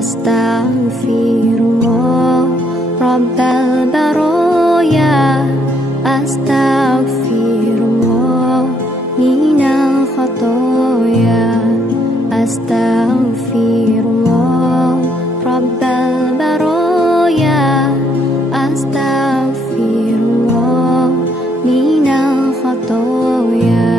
Astaghfirullah Rabbal baraya, astaghfirullah minal khotoya, astaghfirullah Rabbal baraya, astaghfirullah minal khotoya.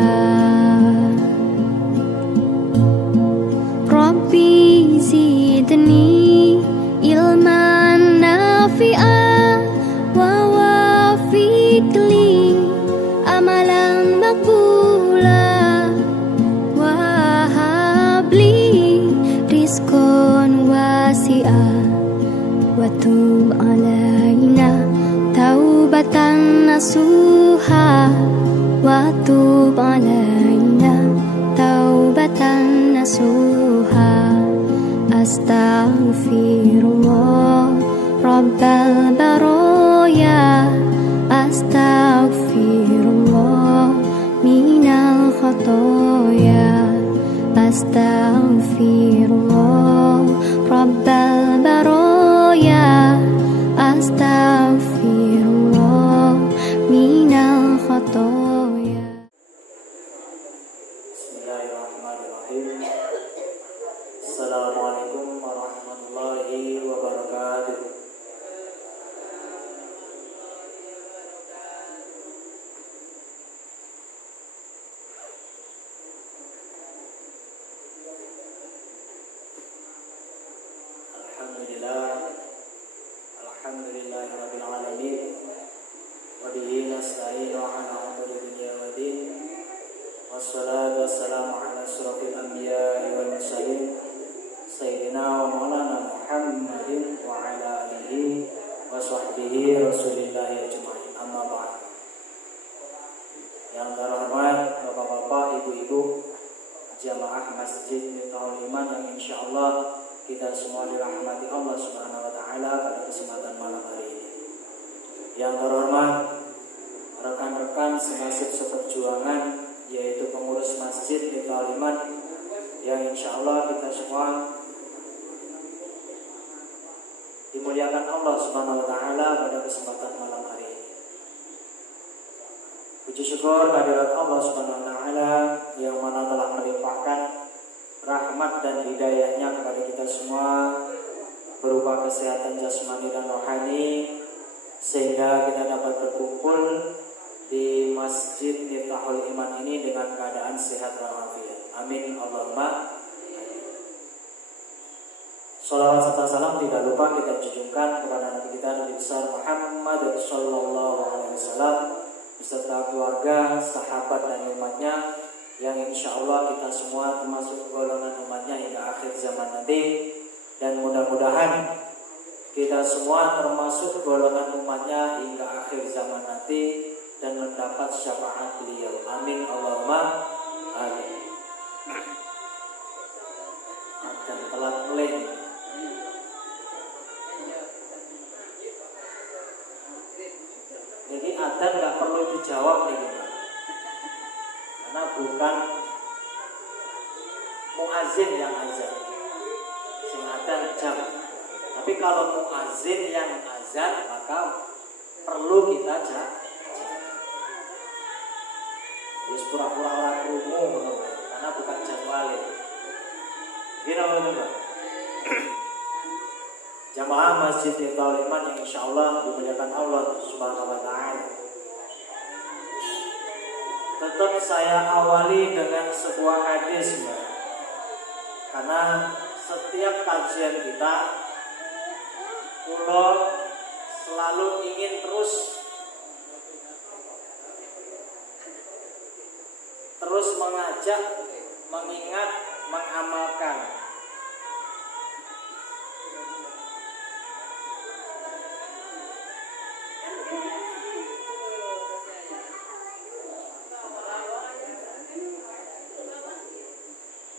Rabbi zidni ilman nafi'ah wa wafiqli amalan maqbula wa habli rizqan wasi'ah wa tub alaina taubatan nasuha wa tub alaina taubatan nasuha. Astaghfirullah Rabbal baraya, astaghfirullah minal khotoya, astaghfirullah Rabbal baraya, astaghfirullah minal khotoya. Bismillahirrahmanirrahim. Assalamualaikum warahmatullahi wabarakatuh. Alhamdulillahirabbil alamin wa bihi nasta'inu ala umuri dunya waddin. Wassalatu wassalamu ala asyrafil anbiya'i wal mursalin sayyidina wa maulana Muhammadin wa ala alihi wa sahbihi rasulillahi ajma'in. Amma ba'd. Yang terhormat bapak-bapak, ibu-ibu jamaah Masjid Miftahul Iman yang insyaallah kita semua dirahmati Allah Subhanahu wa taala pada kesempatan malam hari ini. Yang terhormat rekan-rekan senasib seperjuangan, yaitu pengurus Masjid Miftahul Iman yang insyaallah kita semua dimuliakan Allah Subhanahu wa taala pada kesempatan malam hari ini. Puji syukur kehadirat Allah Subhanahu wa taala yang mana telah melimpahkan rahmat dan hidayahnya kepada kita semua berupa kesehatan jasmani dan rohani, sehingga kita dapat berkumpul di Masjid Miftahul Iman ini dengan keadaan sehat walafiat. Amin Allahumma amin. Shalawat serta salam tidak lupa kita junjungkan kepada Nabi kita Nabi besar Muhammad sallallahu alaihi wasallam beserta keluarga, sahabat dan umatnya, yang insya Allah kita semua termasuk golongan umatnya hingga akhir zaman nanti, dan mudah-mudahan kita semua termasuk golongan umatnya hingga akhir zaman nanti dan mendapat syafaat beliau. Amin Allahumma amin. Akan telat mulai. Jadi adzan nggak perlu dijawab nih, karena bukan muazin yang azan, sing adzan jam. Tapi kalau muazin yang azan maka perlu kita jawab. Terus pura-pura orang krungu, karena bukan jadwalnya. Gini teman-teman. Jamaah Masjid Miftahul Iman yang insyaallah dimuliakan Allah Subhanahu wa taala. Tetap saya awali dengan sebuah hadis, karena setiap kajian kita kula selalu ingin terus mengajak, mengingat, mengamalkan.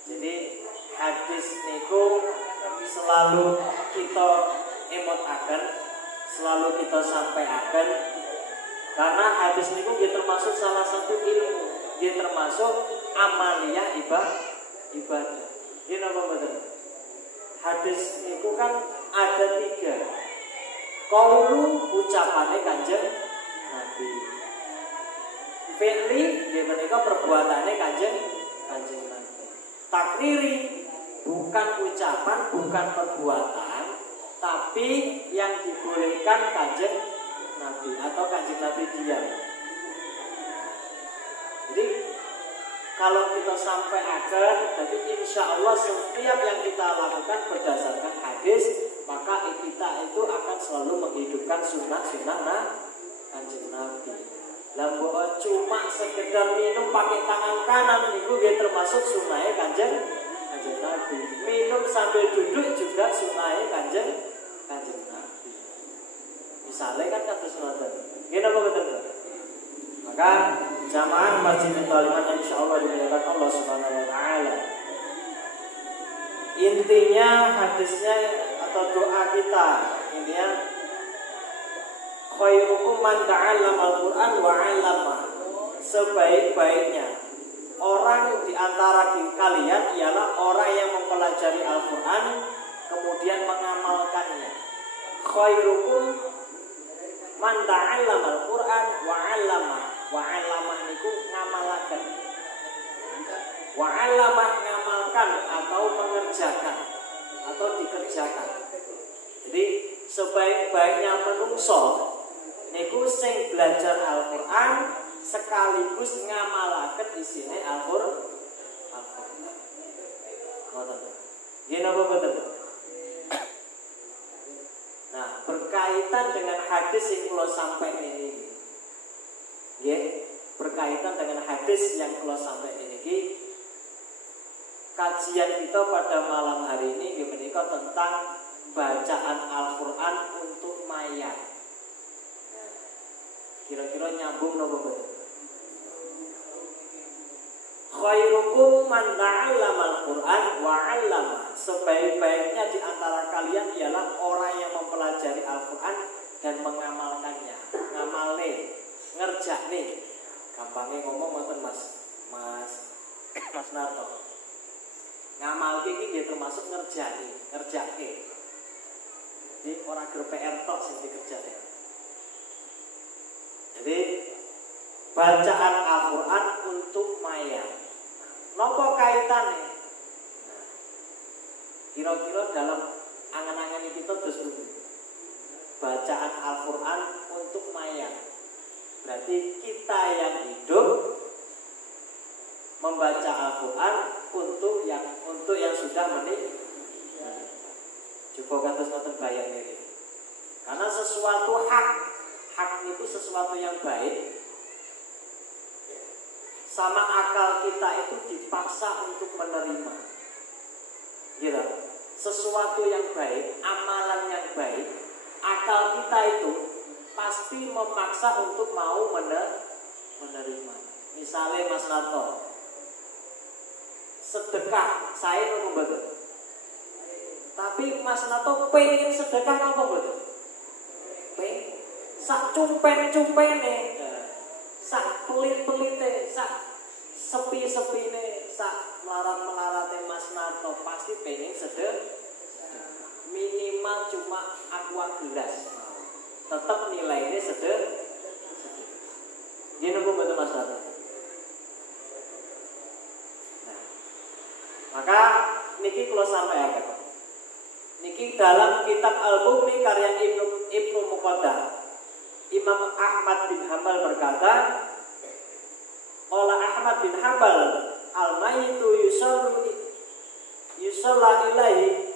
Jadi hadis niku selalu kita emutaken, selalu kita sampaikan, karena hadis niku dia termasuk salah satu ilmu, dia termasuk amaliyah ibadah. Ini apa betul? hadis itu kan ada 3. Qaulu ucapane Kanjeng Nabi. Fi'li nggih menika perbuatane Kanjeng Nabi. Takriri bukan ucapan, bukan perbuatan, tapi yang dibolehkan Kanjeng Nabi atau Kanjeng Nabi diam. Jadi kalau kita sampai akhir, jadi insya Allah setiap yang kita lakukan berdasarkan hadis, maka kita itu akan selalu menghidupkan sunnah-sunnah Kanjeng Nabi. Lalu cuma sekedar minum pakai tangan kanan itu dia termasuk sunnahnya Kanjeng Nabi. Minum sambil duduk juga sunnahnya Kanjeng Nabi. Misalnya kan kata sunatan, gini apa betul? Maka jamaah Masjid Taliman insya Allah dimuliakan Allah Subhanahu Wa Taala. Intinya hadisnya atau doa kita intinya khairukum man ta'allama al-Qur'an wa 'allama. Sebaik-baiknya orang di antara kalian ialah orang yang mempelajari Al-Qur'an kemudian mengamalkannya. Khairukum man ta'allama al-Qur'an wa 'allama. Wa 'allama niku ngamalaken. Wa 'allama ngamalkan atau mengerjakan atau dikerjakan. Jadi sebaik-baiknya menungso niku sing belajar Al-Qur'an sekaligus ngamalaken isine Al-Qur'an. Ngoten. Nggih napa mboten? Nah, berkaitan dengan hadis yang kula sampaikan ini. Nggih, berkaitan dengan hadis yang kula sampaikan ini. Kajian kita pada malam hari ini menika tentang bacaan Al-Qur'an untuk mayat. Nah, kira-kira nyambung napa mboten? Khairukum man ta'allama al-Qur'an wa 'allama. Sebaik-baiknya di antara kalian ialah orang yang mempelajari Al-Qur'an dan mengamalkannya. Ngamalne, ngerjakne. Gampangnya ngomong ngoten Mas Narto. Ngamal iki nggih termasuk ngerjake. Jadi orang PR tok sing dikerjake. Jadi bacaan Al-Qur'an untuk mayat. Napa kaitane? Nah, kira-kira dalam angan-angan kita terus bacaan Al-Qur'an untuk mayat. Berarti kita yang hidup membaca Al-Qur'an untuk yang sudah meninggal. Coba kados ngoten bayang niki. Karena sesuatu hak itu sesuatu yang baik. Sama akal kita itu dipaksa untuk menerima. Gitu. Sesuatu yang baik, amalan yang baik, akal kita itu pasti memaksa untuk mau menerima. Misalnya Mas Narto, sedekah saya mau betul. Tapi Mas Narto pengen sedekah apa betul? Pengen. Sak cumpen-cumpene, sak pelit-pelite, sak sepi-sepine, sak melarat-melarate Mas Narto pasti pengen sedekah. Minimal cuma aqua gelas. Tetap nilainya sedekah. Gini kok betul Mas Narto. Maka niki kula sampaikan. Niki dalam kitab Al-Mughni karya Ibnu Muqaddam. Imam Ahmad bin Hanbal berkata, qala Ahmad bin Hanbal, al-mayyitu yusalla ilaihi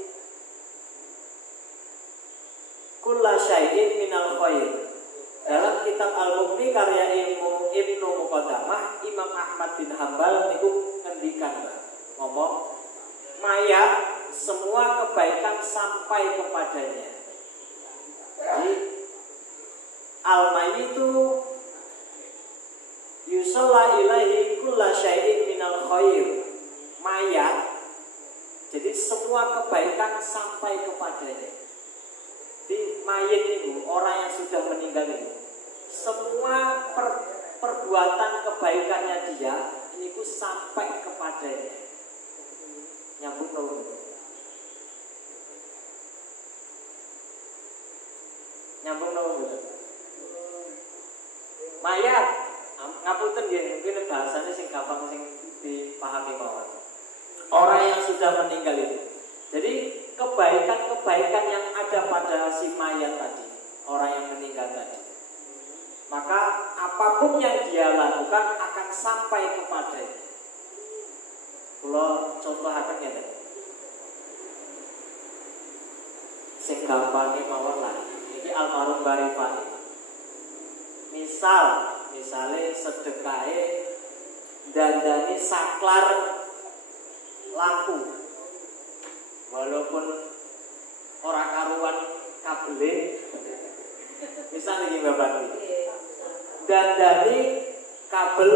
kulla syai'in minal khair. Dalam kitab Al-Mughni karya Ibnu Muqaddamah, Imam Ahmad bin Hanbal niku ngendikan ngomong, mayat semua kebaikan sampai kepadanya. Jadi al-mayyitu yusalla ilaihi kulla syai'in minal khair. Mayat, jadi semua kebaikan sampai kepadanya. Di mayit itu orang yang sudah meninggal itu, semua perbuatan kebaikannya dia ini sampai kepadanya. Nyambung dong. Nyambung nopo mboten? Mayat, ngapunten nggih, mungkin bahasanya sing gampang sing dipahami mawon. Orang yang sudah meninggal itu. Jadi kebaikan-kebaikan yang ada pada si mayat tadi, orang yang meninggal tadi, maka apapun yang dia lakukan akan sampai kepadanya. Kalau contoh akan ya, sing gampangnya mawon lah. Ini almarhum Barifani. Misalnya sedekahe dandani saklar lampu, walaupun orang karuan kabele, misalnya gini Bapak, dandani kabel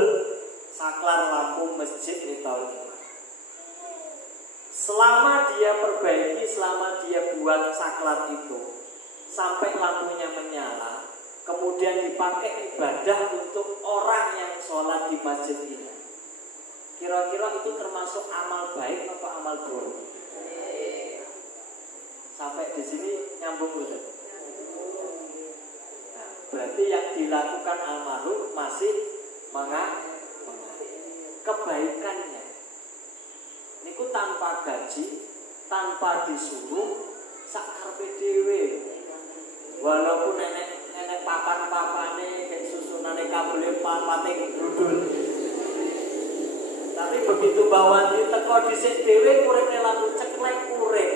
saklar lampu masjid di tahun ini. Selama dia perbaiki, selama dia buat saklar itu sampai lampunya menyala, kemudian dipakai ibadah untuk orang yang sholat di masjid ini, kira-kira itu termasuk amal baik atau amal buruk? Sampai di sini nyambung betul. Nah, berarti yang dilakukan almarhum masih kebaikannya. Niku tanpa gaji, tanpa disuruh, sakarpe dhewe. Walaupun nenek papan-papane kayak susunane kabel papate grudul. Tapi begitu bawa di teko dhisik dhewe uripne langsung ceklek urip.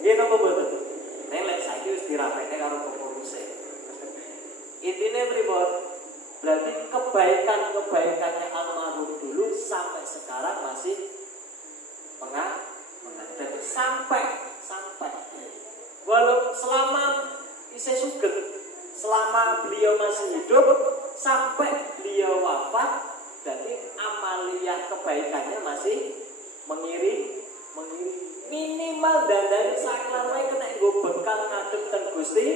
Nggih napa mboten? Nek lek saiki wis dirapekne karo penguruse. Intine pripun? Berarti kebaikan-kebaikannya almarhum dulu sampai sekarang masih mengalir sampai walau selama isih sugeng, selama beliau masih hidup sampai beliau wafat, jadi amaliyah kebaikannya masih mengiring minimal dari saklar wae kena nggo bekal ngadeg ten Gusti.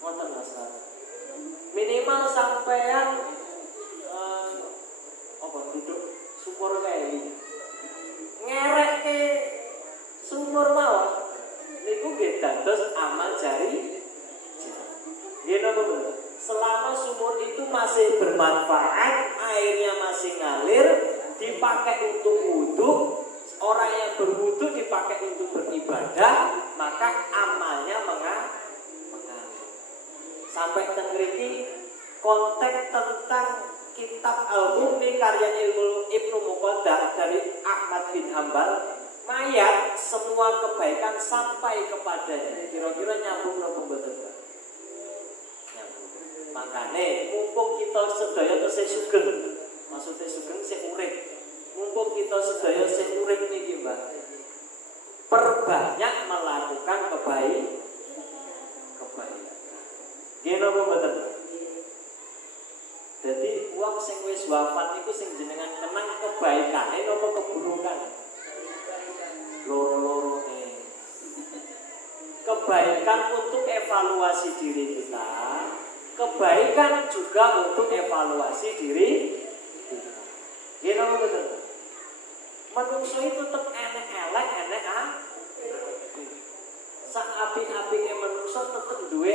Ngoten Mas. Minimal sampean duduk sumur kayak ini, ngerek ke sumur mawon, niku nggih dados amal jari. Nggih napa mboten? Selama sumur itu masih bermanfaat, airnya masih ngalir, dipakai untuk wudu, orang yang berwudu dipakai untuk beribadah, maka amalnya mengalir. Sampai tengriki konteks tentang Kitab Al-Mughni karya Ibnu Muqaddah dari Ahmad bin Hambal, mayat semua kebaikan sampai kepadanya. Kira-kira nyambung napa mboten? Nyambung. Makane mumpung kita sedaya tesih sugeng, maksudnya sugeng sing urip. Mumpung kita sedaya sing urip niki, Mbak, perbanyak melakukan kebaikan. Nggih napa mboten? Jadi uang sing wis wafat niku sing jenengan kenang kebaikane napa keburukan? Loro-lorone. Kebaikan untuk evaluasi diri kita, kebaikan juga untuk evaluasi diri kita. Nggih napa mboten? Manungsa itu tetep enek elek, enek sak apik-apike manungsa tetep duwe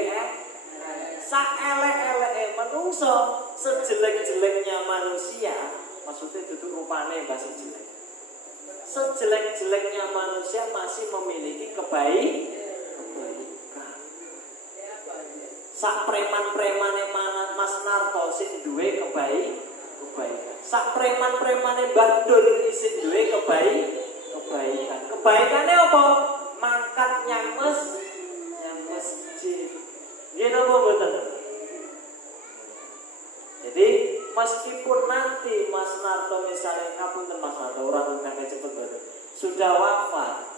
sak elek-eleke manungsa, sejelek-jeleknya manusia, maksudnya itu rupane masih jelek. Sejelek-jeleknya manusia masih memiliki kebaikan. Sak preman-premane Mas Narto sing duwe kebaikan. Sak preman-premane Mbah Dul sing duwe kebaikan. Kebaikane apa? Mangkat nyang masjid. Nggih napa mboten? Jadi meskipun nanti Mas Narto misalnya ngapunten Mas Narto orang kene cepet banget sudah wafat,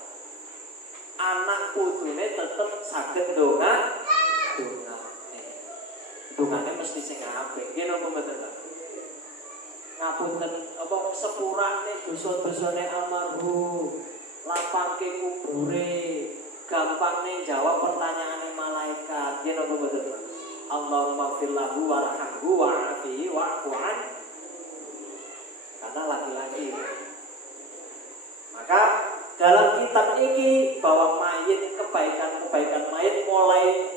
anak putune tetep saged dongane mesti sing apik. Nggih napa mboten? Ngapunten apa sepurane dosa-dosane almarhum, lapangke kubure, gampang jawab pertanyaane malaikat. Nggih napa mboten? Allahumma firlahu warhamhu wa'afihi wa'fu an. Karena laki-laki. Maka dalam kitab ini bahwa mayit, kebaikan mayit mulai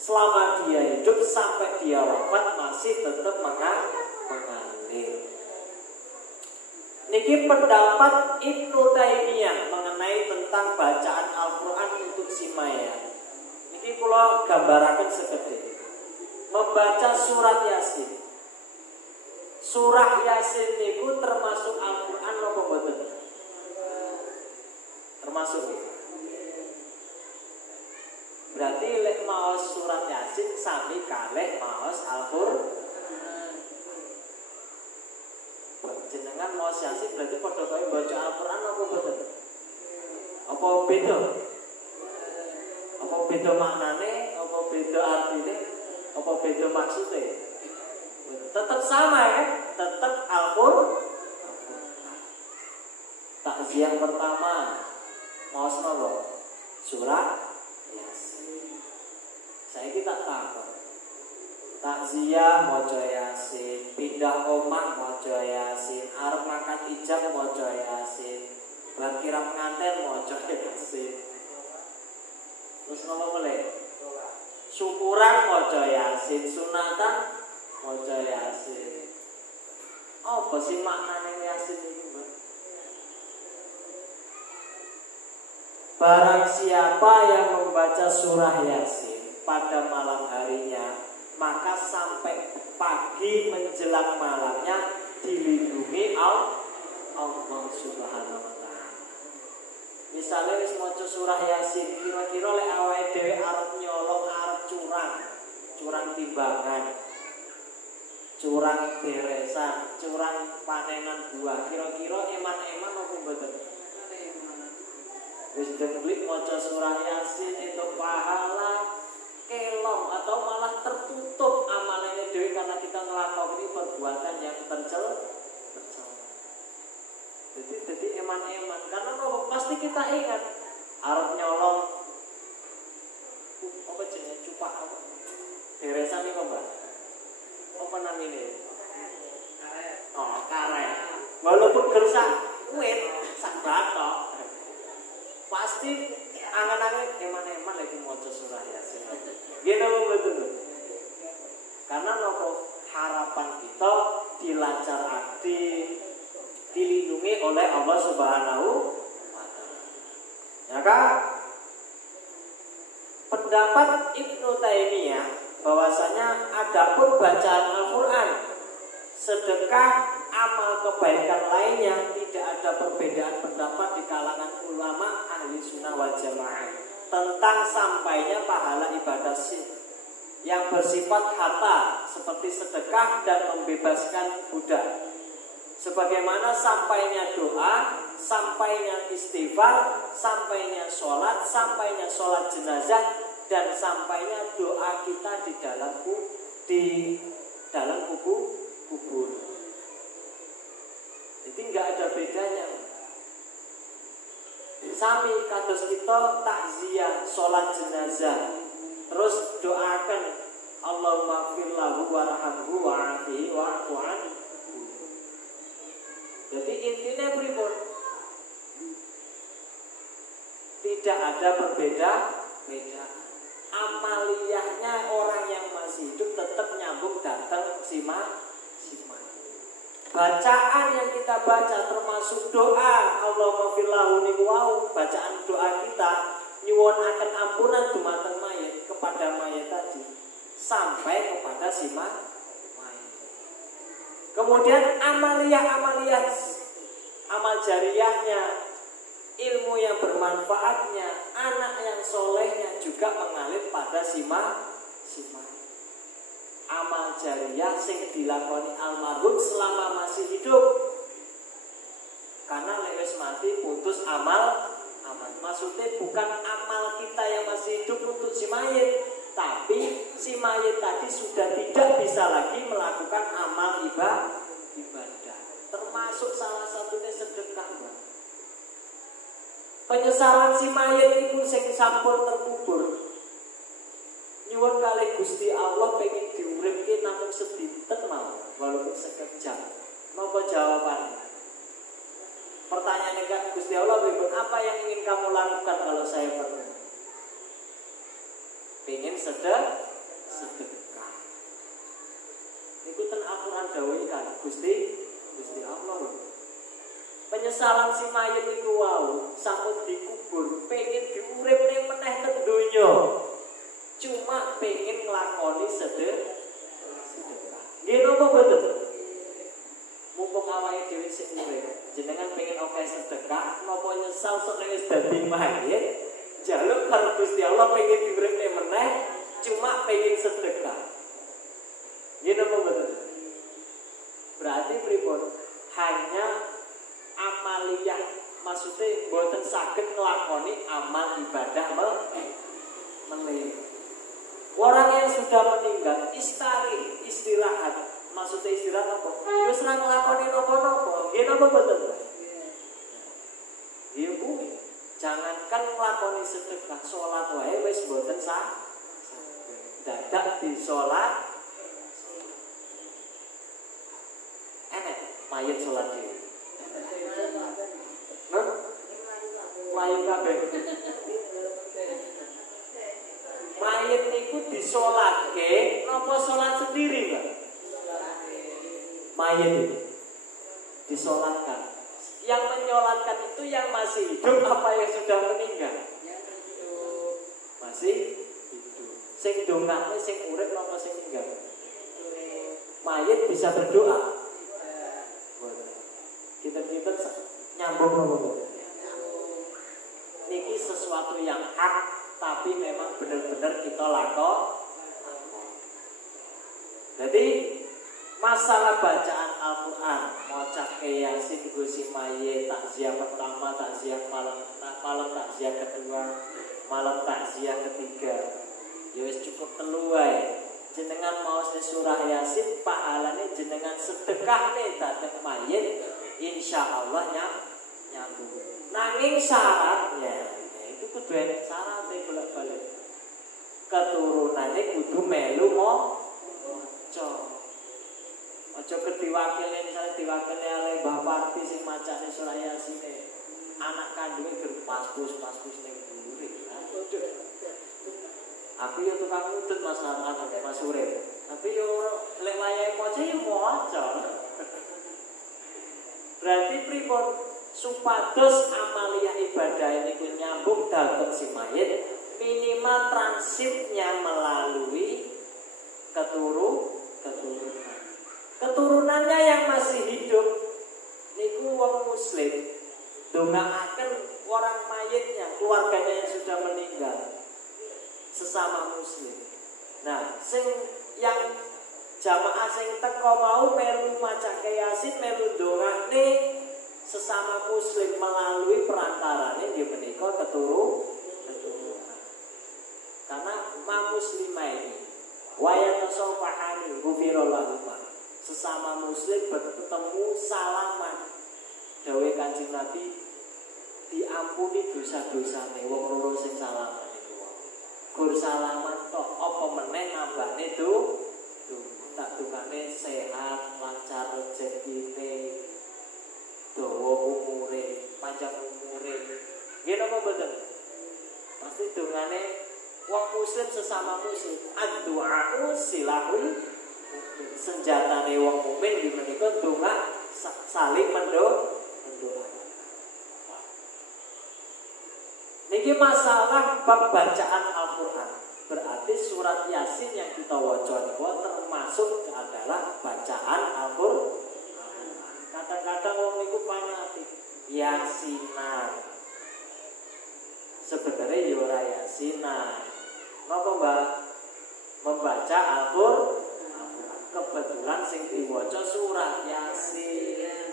selama dia hidup sampai dia wafat masih tetap mengalir. Niki pendapat Ibnu Taimiyah mengenai tentang bacaan Al-Quran untuk si mayat. Niki kula gambaraken sekedhik. Membaca surat Yasin. Surah Yasin niku termasuk Al-Quran napa mboten? Termasuk. Berarti lek maos surat Yasin sami kalih maos Al-Qur'an. Jenengan maos Yasin berarti padha kaya baca Al-Qur'an apa mboten? Apa beda? Apa beda maknane? Apa beda artine? Apa beda maksudnya? Tetap sama kan? Tetap Al-Qur'an. Takziah pertama maos napa? Surah saya kita takut. Takziah maca Yasin, pindah omah maca Yasin, arep makan ijab maca Yasin, bar kirap pengantin maca Yasin. Terus napa meneh? Syukuran maca Yasin, sunatan maca Yasin. Apa sih maknane Yasin iki, Mbak? Barang siapa yang membaca surah Yasin pada malam harinya, maka sampai pagi menjelang malamnya dilindungi Allah Subhanahu wa taala. Misalnya wis maca surah Yasin, kira-kira lek awake dhewe arep nyolong, arep curang timbangan, curang beresan, curang panenan buah, kira-kira eman-eman apa mboten? Wis dengklik maca surah Yasin itu pahala kelong atau malah tertutup amalnya dewi karena kita ngelakoni perbuatan yang tercela. Jadi eman-eman karena pasti kita ingat arep nyolong apa jenenge cupak apa beresan iki Mbak. Apa namanya? Oh, karet. Walaupun gersak wit sak batok. Pasti angan-angan eman-eman lagi maca surah Yasin. Gini betul. Karena nopo harapan kita dilancarkan, dilindungi oleh Allah Subhanahu wa taala. Ya kan? Pendapat Ibnu Taimiyah bahwasanya adapun bacaan Al-Qur'an, sedekah, amal kebaikan lainnya tidak ada perbedaan pendapat di kalangan ulama ahli sunnah wal jamaah tentang sampainya pahala ibadah yang bersifat hatta seperti sedekah dan membebaskan budak, sebagaimana sampainya doa, sampainya istighfar, sampainya sholat jenazah, dan sampainya doa kita di dalam kubur. Jadi nggak ada bedanya. Sami kados kita takziah, sholat jenazah, terus doakan Allahumma fir lahu warhamhu wa'afihi wa'fu anhu. Jadi intinya pripun? Tidak ada berbeda. Amaliyahnya orang yang masih hidup tetap nyambung datang sima. Bacaan yang kita baca termasuk doa Allahumma fir lahu niku wau, bacaan doa kita nyuwun akan ampunan dumateng mayit, kepada mayit tadi sampai kepada si mayit. Kemudian amal jariyahnya, ilmu yang bermanfaatnya, anak yang solehnya juga mengalir pada si mayit. Amal jariyah sing dilakoni almarhum selama masih hidup. Karena lewes mati putus amal. Maksudnya bukan amal kita yang masih hidup untuk si mayit, tapi si mayit tadi sudah tidak bisa lagi melakukan amal ibadah. Termasuk salah satunya sedekah. Penyesalan si mayit itu sing sampun terkubur. Nyuwun kali Gusti Allah pengen diuripke namung sedinten mau, walaupun sekejap. Napa jawabannya? Pertanyaannya Gusti Allah, apa yang saya penuh. Pengen sedekah. Niku ten Al-Qur'an dawuhkan Gusti Allah. Penyesalan si mayit niku wau sampun dikubur, pengen diuripne meneh teng donya. Cuma pengen nglakoni sedekah. Nggih napa mboten? Mumpung awake dhewe sing urip, jenengan pengen akeh sedekah, napa nyesal sok wis dadi mayit? Jaluk karo Gusti Allah pengen diuripne meneh, cuma pengen sedekah. Nggih napa mboten? Berarti pripun? Hanya amaliyah, maksudnya mboten saged nglakoni amal ibadah meneh. Orang yang sudah meninggal istirahat. Maksudnya istirahat apa? Ya wis ra nglakoni napa-napa. Nggih napa mboten? Nggih Bu. Jangankan nglakoni sedekah, salat wae wis mboten sah. Dadak di salat enek mayit salat dhewe. Melayu kabeh. Mayit niku disolatke napa salat sendiri, Pak? Mayit itu disolatkan. Yang menyolatkan itu yang masih hidup apa yang sudah meninggal? Masih hidup. Sing dongakne sing urip napa sing meninggal? Mayit bisa berdoa. Kita nyambung napa? Niki sesuatu yang hak, tapi memang benar-benar kita lakon. Jadi masalah bacaan Al-Quran, maca Yasin, Gusi Maye, takziah pertama, takziah malam takziah kedua, malam takziah ketiga. Ya wis cukup telu wae. Jenengan maos surah Yasin, pahalane jenengan sedekahne dhateng mayit, insyaallah nyambung. Nanging syaratnya itu kudu enek syarate bolak-balik. Keturunane kudu melu maca. Aja kediwakilne misalnya diwakilne oleh Mbah Parti sing macane surah Yasin. Anak kandunge ger pas-pus ning dhuwure. Aku ya tukang ngudut Mas Urip. Tapi yo lek wayahe maca yo maca. Berarti pripun? Supados amaliyah ibadah ini nyambung dhateng si mayit, minimal transitnya melalui keturunan. Keturunannya yang masih hidup niku wong muslim ndongaaken orang mayitnya, keluarganya yang sudah meninggal, sesama muslim. Nah, sing yang jamaah sing teko mau melu maca Yasin, melu ndongakne sesama muslim melalui perantarane dia menika keturunan. Karena ma muslimaini wa yatasawfahani ghufirallahu ma. Sesama muslim bertemu salaman. Dawuh Kanjeng Nabi diampuni dosa-dosane wong loro sing salaman iku. Gur salaman tok apa meneh nambahne tak tukane sehat, lancar rezekine, dawa umure, panjang umure. Nggih napa mboten? Pasti dongane wong muslim sesama muslim. Ad-du'a silahul mukmin. Senjatane wong mukmin nggih menika donga saling mendoa. Niki masalah bab bacaan Al-Qur'an. Berarti surat Yasin yang kita waca niku termasuk adalah bacaan Al-Qur'an. Kadang-kadang wong niku fanatik Yasinan. Sebenarnya ya ora Yasinan. Napa Mbak? Membaca Al-Qur'an. Kebetulan sing diwaca surat Yasin.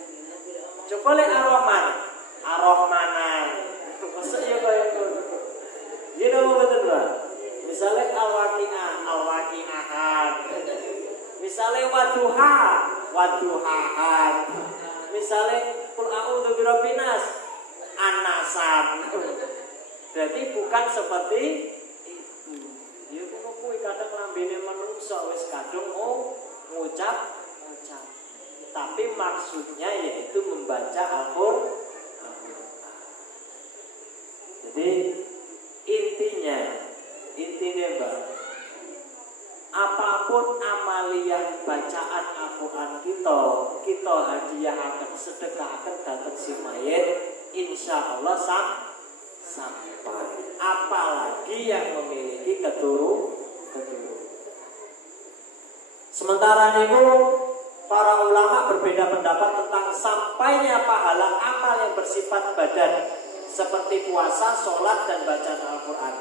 Coba lek Ar-Rahmanan. Masa ya kaya ngono. Yen apa betul, Mbak? Misale Al-Waqi'ah. Misale Wadduhaan. Misale Qul a'udzu birabbin nas, An-Nasan. Berarti bukan seperti itu. Ya kuwi kadang lambene manungsa wis kadung ngucap. Tapi maksudnya yaitu membaca Al-Qur'an. Jadi intinya Mbak, apapun amaliyah bacaan Al-Quran kita hadiah akan sedekah akan datang si mayit, insya Allah sampai. Apalagi yang memiliki keturunan. Sementara itu para ulama berbeda pendapat tentang sampainya pahala amal yang bersifat badan seperti puasa, sholat, dan bacaan Al-Quran.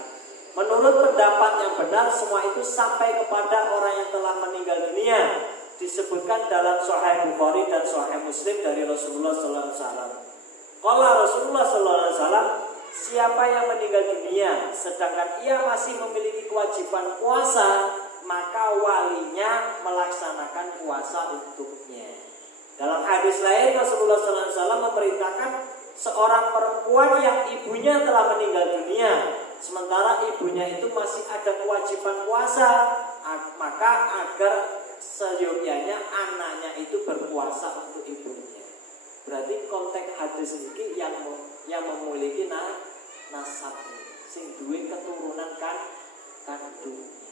Menurut pendapat yang benar, semua itu sampai kepada orang yang telah meninggal dunia. Disebutkan dalam Sahih Bukhari dan Sahih Muslim dari Rasulullah SAW. Qala Rasulullah SAW, siapa yang meninggal dunia sedangkan ia masih memiliki kewajiban puasa, maka walinya melaksanakan puasa untuknya. Dalam hadis lain Rasulullah SAW memerintahkan seorang perempuan yang ibunya telah meninggal dunia, sementara ibunya itu masih ada kewajiban puasa, maka agar seyogyanya anaknya itu berpuasa untuk ibunya. Berarti konteks hadis ini yang memiliki nasab, sing duwe keturunan kandungnya.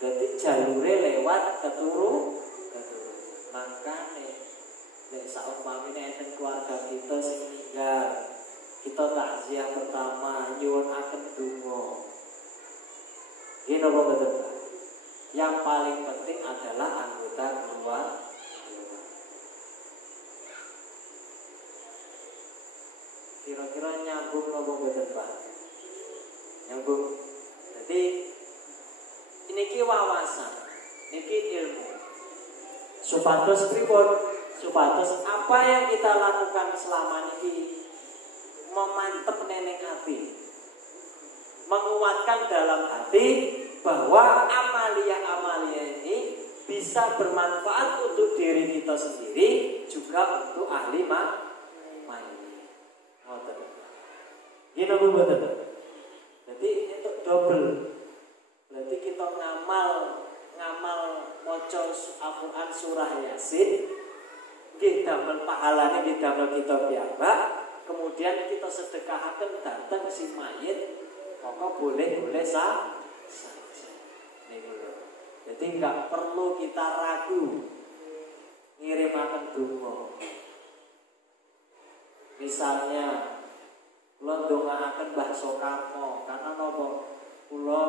Berarti jalure lewat keturunan. Makanya nek saumpamane enten keluarga kita sing meninggal, kita takziah pertama nyuwun akan donga. Ini apa betul? Yang paling penting adalah anggota keluarga. Kira-kira nyambung apa betul Pak? Nyambung. Jadi ini wawasan, ini ilmu. Supados pripun? Supados apa yang kita lakukan selama ini memantep neneng hati, menguatkan dalam hati bahwa amalia-amalia ini bisa bermanfaat untuk diri kita sendiri, juga untuk ahli mayit. Ini betul. Jadi itu double. Berarti kita ngamal maca Al-Quran surah Yasin, nggih damel pahalane nggih damel kita piyambak. Kemudian kita sedekahaken datang si mayit, maka boleh saja. Jadi nggak perlu kita ragu ngirimaken donga. Misalnya kula ndongaaken Mbah Sokarno karena napa? Kula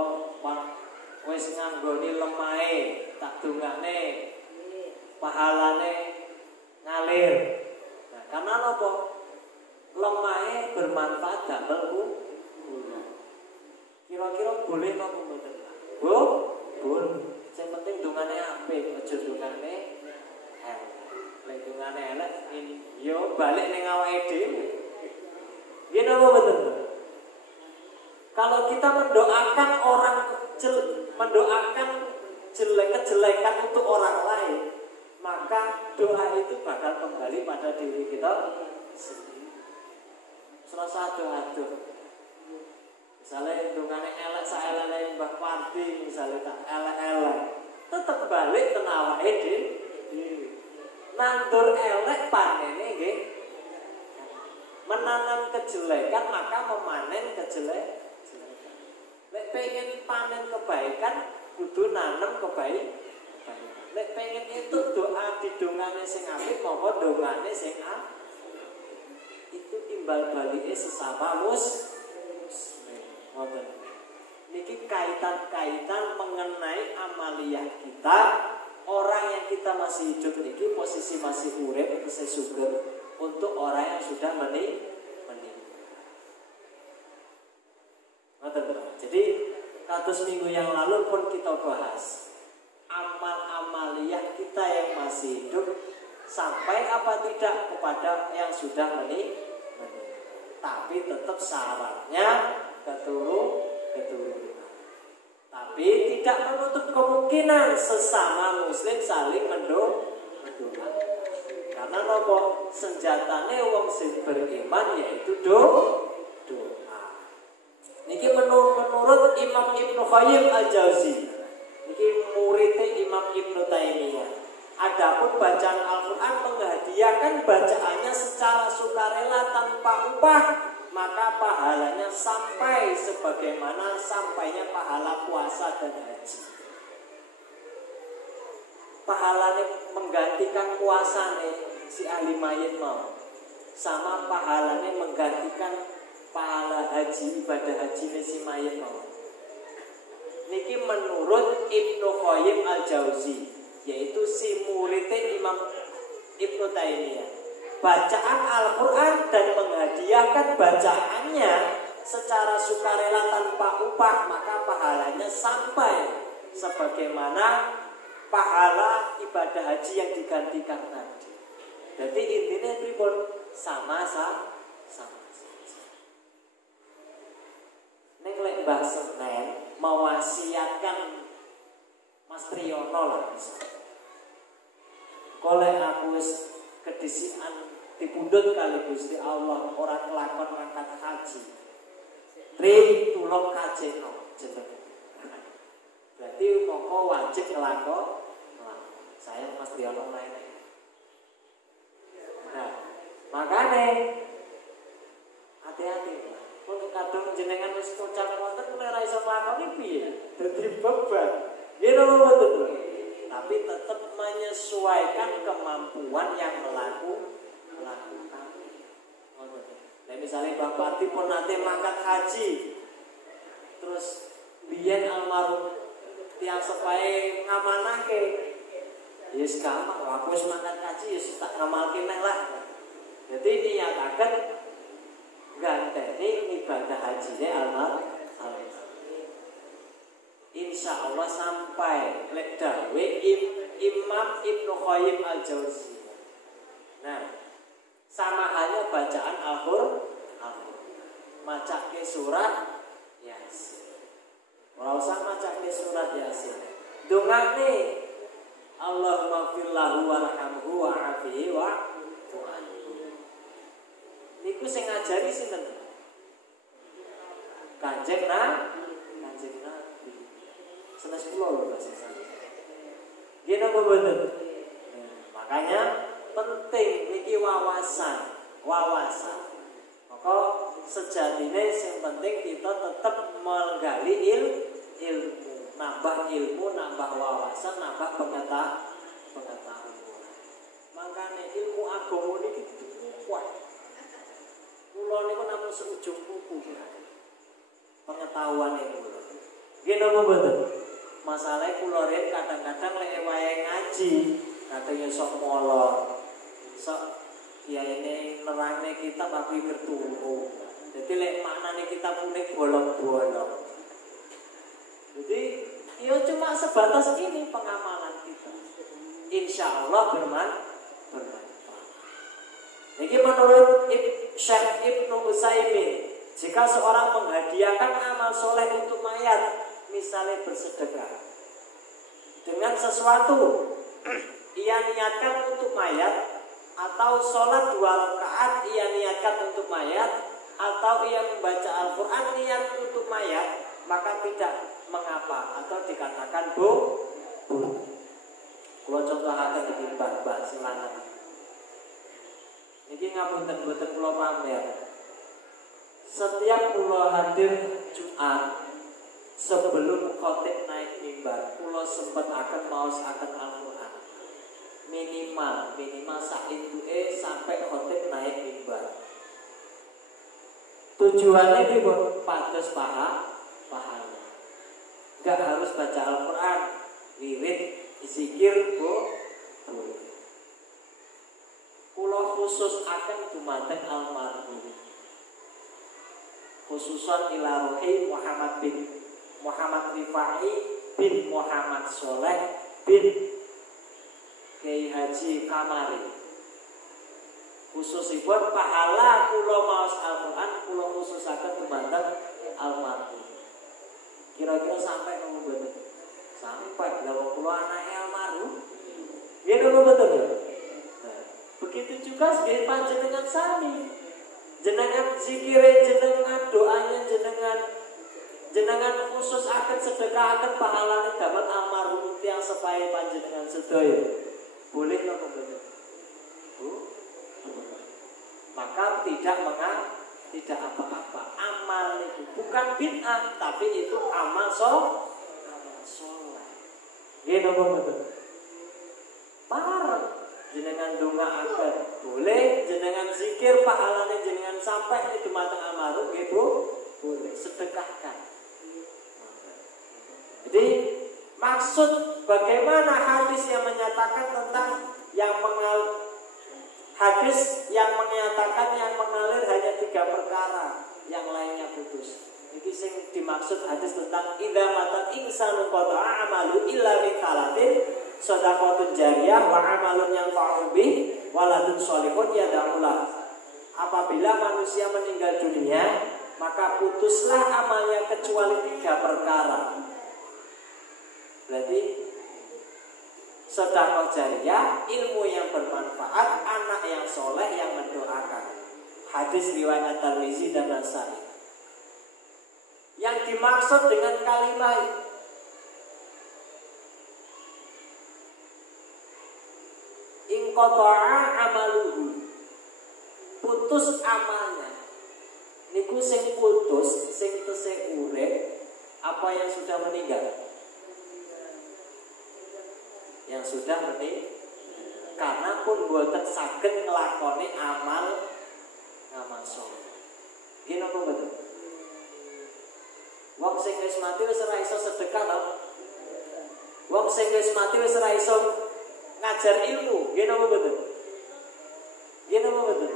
wis nganggoni lemahe, tak dongane pahalane ngalir. Nah, karena napa? Lemahe bermanfaat damel kula. Kira-kira boleh napa mboten? Boleh. Sing penting dongane apik, aja dongane elek. Lek dongane elek yo balik ning awake dhewe. Nggih napa mboten? Kalau kita mendoakan orang mendoakan kejelekan untuk orang lain, maka doa itu bakal kembali pada diri kita sendiri. Selasa doa-doa. Misalnya dongane elek saelek Mbah Parti, misalnya tak elek-elek, tetap balik ke awake dhewe. Nandur elek panene nggih. Menanam kejelekan maka memanen kejelekan. Lek pengen panen kebaikan, kudu nanam kebaikan. Lek pengen itu doa di dongane sing apik, monggo dongane sing apik. Itu timbal balike sesama muslim. Ngoten. Niki kaitan-kaitan mengenai amaliyah kita. Orang yang kita masih hidup niki posisi masih urip, masih syukur untuk orang yang sudah meninggal. Jadi kados minggu yang lalu pun kita bahas amal-amaliyah kita yang masih hidup sampai apa tidak kepada yang sudah meninggal. Tapi tetap syaratnya keturunan. Tapi tidak menutup kemungkinan sesama muslim saling mendoakan. Karena nopo senjatane wong sing beriman yaitu doa. Niki menurut Imam Ibnu Qayyim Al-Jauzi, niki muridnya Imam Ibnu Taimiyah. Adapun bacaan Al-Quran menghadiahkan bacaannya secara sukarela tanpa upah, maka pahalanya sampai sebagaimana sampainya pahala puasa dan haji. Pahalanya menggantikan puasa nih si ahli mayit mau, sama pahalanya menggantikan pahala haji, ibadah haji nih si mayit mau. Niki menurut Ibnu Qayyim al-Jauzi, yaitu si muridnya Imam Ibnu Taimiyah. Bacaan Al-Quran dan menghadiahkan bacaannya secara sukarela tanpa upah, maka pahalanya sampai sebagaimana pahala ibadah haji yang digantikan tadi. Jadi intinya pripun? Sama-sama. Nek lek Mbah Senen mewasiatkan Mas Triyono lah misalnya. Kolek aku wis kedisian dipundhut kali Gusti Allah ora kelakon ngangkat haji. Tri tulung kajeno jenenge. Berarti mongko wajib ngelakon. Saya Mas Triyono lainnya. Nah, makane hati-hati. Kok kadung jenengan wis kocak wonten ora iso nglakoni piye? Dadi beban. Nggih napa mboten? Tapi tetap menyesuaikan kemampuan yang melakukan. Nah, misalnya Bapak Parti pun nanti mangkat haji, terus biyen almarhum tiang sepae ngamanake, yes gampang, aku wis mangkat haji, yes tak ngamalke neh lah. Jadi niataken ganteni ibadah hajine almarhum. Insya Allah sampai lek dawe Imam Ibnu Qayyim al-Jauzi. Nah, sama halnya bacaan Al-Qur'an. Macake surat Yasin. Ora usah macake surat Yasin. Dongane Allahumma fir lahu warhamhu wa'afihi wa'fu anhu. Niku sing ngajari sinten? Kanjeng Nabi. Senes kula lho Mas. Nggih napa mboten? Makanya penting niki wawasan. Maka sejatine sing penting kita tetap menggali ilmu, nambah ilmu, nambah wawasan, nambah pengetahuan. Makanya ilmu agama niki kuat. Kula niku namung seujung kuku. Pengetahuan itu. Nggih napa mboten? Masalah kula rin kadang-kadang lek wayahe ngaji, kadang sok molor. Sok ya ini nerangne kitab aku kerturu. Jadi lek maknane kitab kuning bolong-bolong. Jadi ya cuma sebatas ini pengamalan kita. Insya Allah bermanfaat. Niki menurut Syekh Ibnu Utsaimin, jika seorang menghadiahkan amal soleh untuk mayat, misalnya bersedekah dengan sesuatu, ia niatkan untuk mayat, atau sholat 2 rakaat ia niatkan untuk mayat, atau ia membaca Al-Quran niat untuk mayat, maka tidak mengapa atau dikatakan boleh. Kalau contohnya di bab silangan, ini ngapunten boten kula pamer. Setiap kula hadir Jumat sebelum khotib naik mimbar, kula sempat akan maos akan Al-Quran. Minimal saintuke sampai khotib naik mimbar. Tujuannya itu pados pahala. Enggak harus baca Al-Quran, wirid, zikir, boleh. Kula khusus akan dumateng almarhum. Khususan ila rohi Muhammad Rifai bin Muhammad Soleh bin Kiai Haji Kamari. Khususipun pahala kula maos Al-Quran kula khususaken dumateng almarhum. Kira-kira sampai nopo mboten? Sampai lha kula anake almarhum. Nggih nopo mboten? Nah, begitu juga sebagai panjenengan sami. Jenengan zikire, jenengan doanya, jenengan khusus akan sedekah akan pahalane dapat almarhum tiang sepahe panjenengan sedaya. Boleh napa mboten? Maka tidak tidak apa-apa. Amal itu bukan bid'ah, tapi itu amal soleh. Gitu betul. Parah jenengan dongaaken boleh, jenengan zikir pahalane jenengan sampai itu matang almarhum gitu boleh, sedekahkan. Jadi maksud bagaimana hadis yang menyatakan tentang hadis yang menyatakan yang mengalir hanya 3 perkara, yang lainnya putus. Ini sing dimaksud hadis tentang idza matal insanu qata'a amalu illa min thalatin shadaqatun jariyah wa amalun yanfa'u bih waladun shalihun yad'ulah. Apabila manusia meninggal dunia, maka putuslah amalnya kecuali 3 perkara. Berarti sedekah jariyah, ilmu yang bermanfaat, anak yang soleh yang mendoakan. Hadis riwayat At-Tirmidzi dan Nasai. Yang dimaksud dengan kalimat inqata'a amaluhu, putus amalnya. Niku sing putus, sing tesih urip, apa yang sudah meninggal? Yang sudah meninggal. Karena pun boten saged nglakoni amal soleh. Gini apa betul? Wong sing wis mati wis ora iso sedekah to. Wong sing wis mati wis ora iso ngajar ilmu, gini apa betul? Gini apa betul?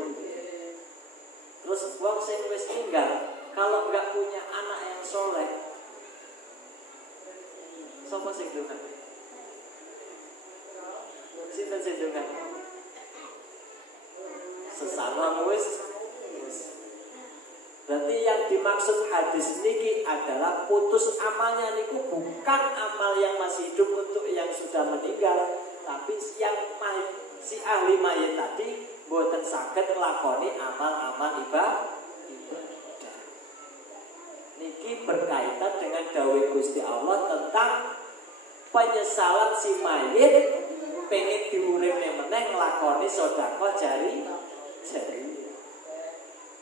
Terus wong sing wis tinggal, kalau enggak punya anak yang soleh, sapa sing donga? Sinten sing donga? Sesama wis. Berarti yang dimaksud hadis niki adalah putus amalnya niku bukan amal yang masih hidup untuk yang sudah meninggal, tapi yang si ahli mayit tadi boten saged nglakoni amal-amal ibadah. Niki berkaitan dengan dawuh Gusti Allah tentang penyesalan si mayit pengen diuripne meneh nglakoni sedekah jari.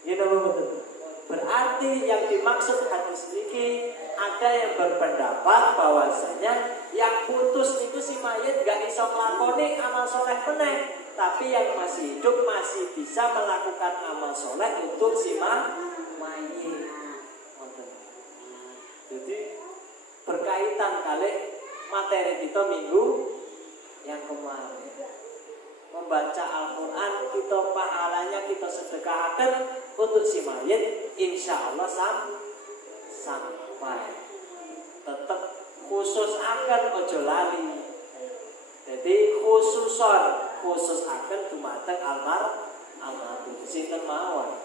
Gitu betul. Berarti yang dimaksud hadis ini ada yang berpendapat bahwasanya yang putus itu si mayit gak iso nglakoni amal soleh meneh, tapi yang masih hidup masih bisa melakukan amal soleh untuk si mayit. Jadi berkaitan kali materi kita minggu yang kemarin. Membaca Al-Quran kita pahalanya kita sedekahkan untuk si mayit, insya Allah sampai. Tetap khusus akan ojo lali. Jadi khusus akan dumateng almarhum sinten mawon.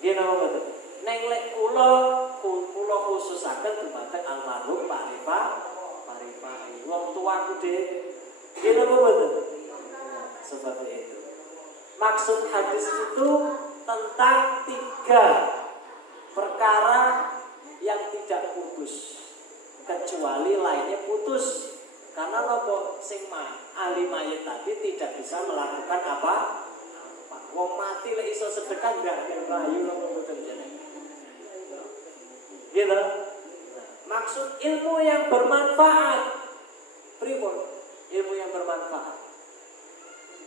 Nggih napa mboten? Neng lek kula khusus akan dumateng almarhum Pak Rifai. Wong tuaku dhewe. Nggih napa mboten? Seperti itu. Maksud hadis itu tentang 3 perkara yang tidak putus, kecuali lainnya putus. Karena nopo sing ahli mayit tadi tidak bisa melakukan apa? Wong mati lek iso sedekah ndak bayu nopo mboten jenenge. Gitu. Maksud ilmu yang bermanfaat. Pripun? Ilmu yang bermanfaat.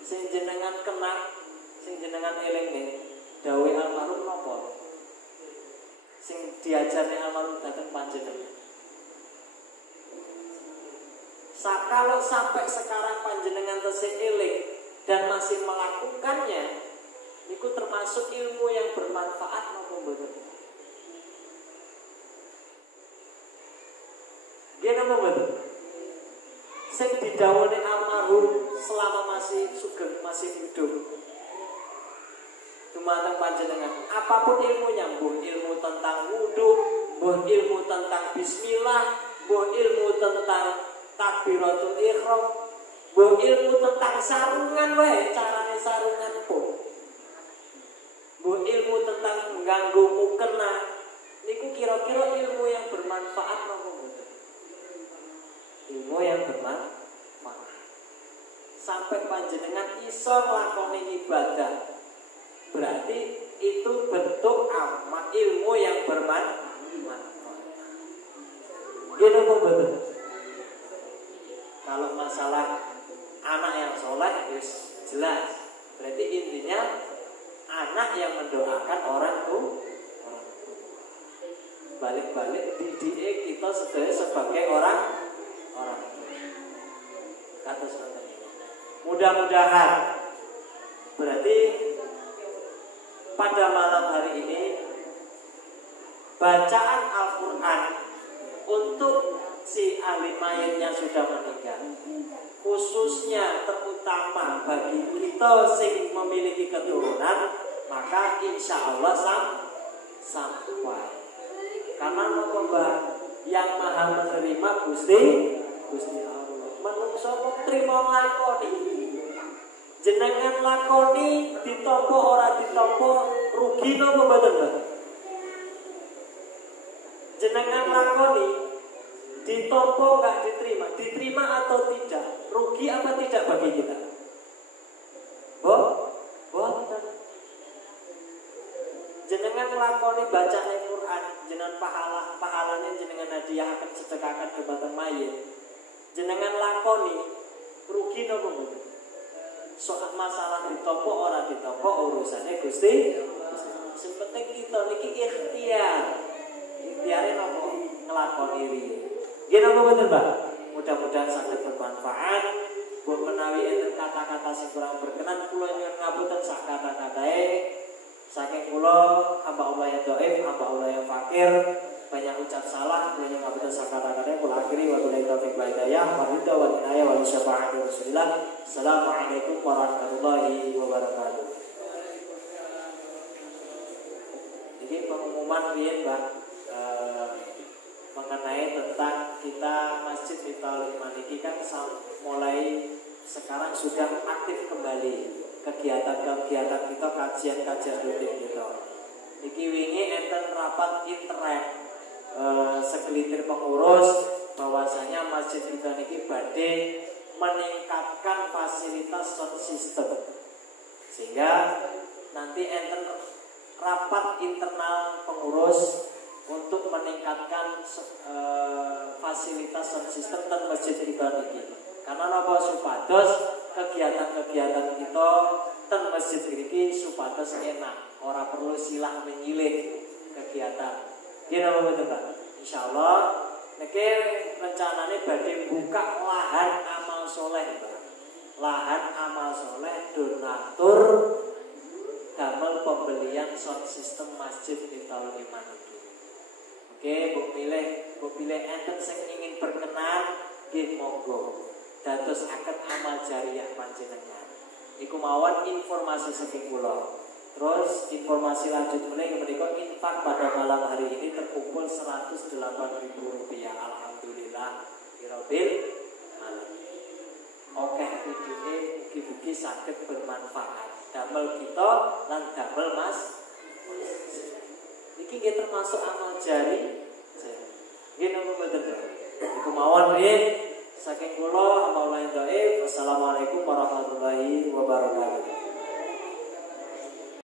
Sing jenengan kenal, sing jenengan eling dawuh almarhum napa? Sing diajari almarhum dateng panjenengan. Kalau sampai sekarang panjenengan tesih eling dan masih melakukannya, niku termasuk ilmu yang bermanfaat napa mboten? Nggih napa mboten? Sing didhawuhi almarhum selama masih sugeng, masih hidup. Dumateng panjenengan, apapun ilmunya, mbuh ilmu tentang wudu, mbuh ilmu tentang bismillah, mbuh ilmu tentang takbiratul ihram, mbuh ilmu tentang sarungan wae, carane sarungan pun. Mbuh ilmu tentang ngganggu mukena, niku kira-kira ilmu yang bermanfaat napa mboten? Ilmu yang bermanfaat. Sampai panjenengan iso nglakoni ibadah, berarti itu bentuk masalah anak yang soleh jelas. Berarti intinya anak yang mendoakan orang tua. Balik-balik didik kita sebagai orang kata seperti ini. Mudah-mudahan berarti pada malam hari ini bacaan Al-Quran untuk si ahli mayitnya sudah meninggal, khususnya terutama bagi kita sing memiliki keturunan, maka insya Allah sampai. Karena Mbah yang maha menerima Gusti Allah. Manungsa kok trimo nglakoni. Jenengan lakoni ditampa ora ditampa rugi napa mboten, Mbah? Jenengan lakoni ditampa enggak diterima atau tidak, rugi apa tidak bagi kita? Boten. Jenengan lakoni bacaan Al-Quran, jenengan pahalanya jenengan hadiah akan sedekahkan kepada mayit. Jenengan lakoni rugi napa mboten? Soal masalah ditampa ora ditampa urusannya Gusti. Sing penting kita niki ikhtiar. Ikhtiare napa nglakoni riye. Nggih napa mboten, Mbak? Mudah-mudahan saged bermanfaat. Buat menawi enten kata-kata sing kurang berkenan kula nyuwun ngapunten sak kata-katae. Saking kula hamba Allah yang dhaif, hamba Allah yang fakir, banyak ucap salah, kula nyuwun ngapunten sak kata-katae. Kula akhiri wa billahi taufiq wal hidayah, wa ridha wal inayah wal syafaati Rasulillah. Assalamualaikum warahmatullahi wabarakatuh. Jadi pengumuman riyen, Mbak, mengenai tentang kita Masjid Miftaul Iman ini kan mulai sekarang sudah aktif kembali kegiatan-kegiatan kita, kajian-kajian rutin kita. Niki wingi enten rapat internet segelintir pengurus bahwasanya masjid kita niki badhe meningkatkan fasilitas sound system, sehingga nanti enten rapat internal pengurus untuk meningkatkan fasilitas sound system dan masjid kita ini. Karena napa supados kegiatan-kegiatan kita ten masjid ini supados enak, ora perlu silah menyilih kegiatan. Nggih napa mboten, Pak? Insyaallah niki rencanane badhe buka lahan amal soleh, Pak. Lahan amal soleh donatur damel pembelian sound system Masjid Miftaul Iman iki. Oke, mbok pilih enten sing ingin berkenan, nggih monggo. Dados akad amal jariah panjenengan. Iku mawon informasi saking kula. Terus informasi lanjut meneh menika infak pada malam hari ini terkumpul Rp108.000. Alhamdulillah rabbil alamin. Oke, videone mugi-mugi saged bermanfaat. Damel kita lan damel Mas. Iki nggih termasuk amal jari. Nggih napa mboten? Iku mawon nggih saking kula hamba Allah yang dhaif. Wassalamualaikum warahmatullahi wabarakatuh.